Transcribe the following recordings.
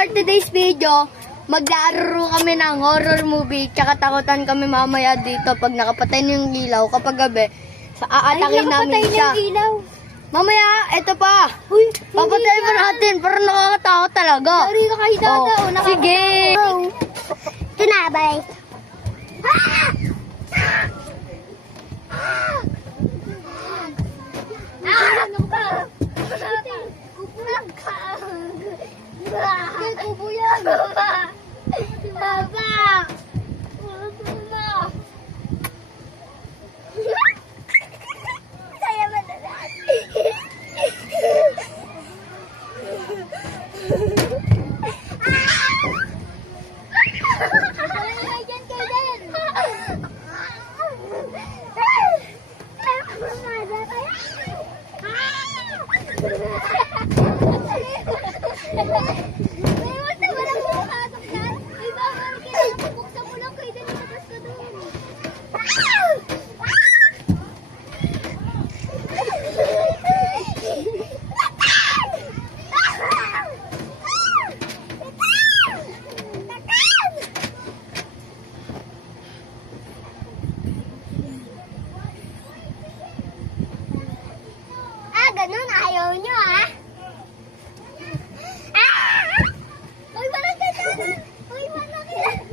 for today's video, maglaro kami ng horror movie. Tsaka takutan kami mamaya dito pag nakapatay na yung ilaw. Kapag gabi, aatakin namin siya. Mamaya, eto pa. Papatay pa natin. Parang nakakatakot talaga. Sige. Ito na, bye. Ganun, ayaw nyo, ha? Uy, walang kailangan! Uy, walang kailangan!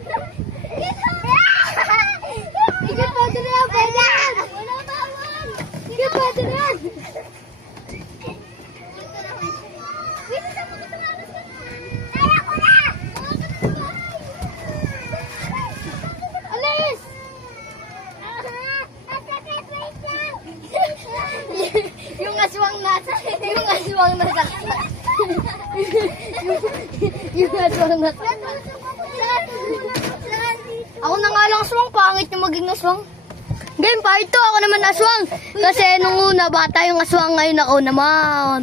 Sige, pwede na yan, pwede na yan! Wala bawal! Sige, pwede na yan! Wait, saan mo gusto malas ka na? Kaya ko na! Alis! Yung aswang nasa. Yung aswang nasa. Ako na nga lang aswang. Pangit yung maging aswang. Game pa ito. Ako naman aswang. Kasi nung una bata yung aswang. Ngayon ako naman.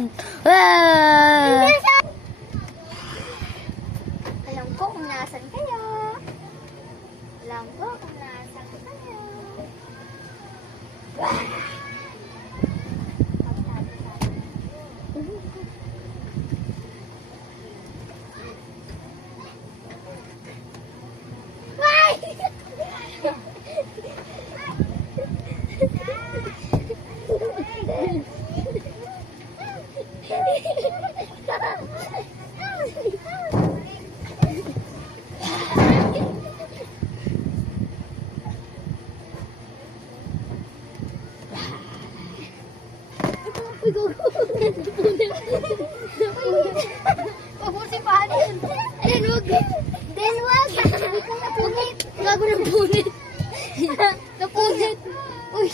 Alam ko kung nasan kayo. Alam ko kung nasan kayo. Pabusin pa rin. Ayun, wag. Then wag. Gago ng punit. Napunit. Uy,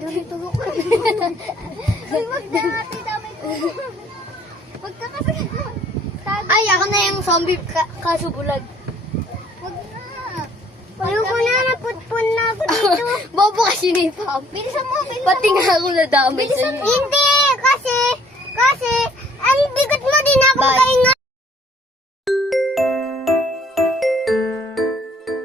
Duri-turo ko. Uy, wag na natin damay ko. Wag ka kasi. ay, ako na yung zombie kaso bulag. Wag na. Ayoko na, naputpun na ako dito. Bobo kasi ni Pam. Bilisan mo, bilisan Pati mo. nga ako nadamay Bilisan sa'yo. mo. Hindi, kasi, ang bigot mo din ako Bye. kainga.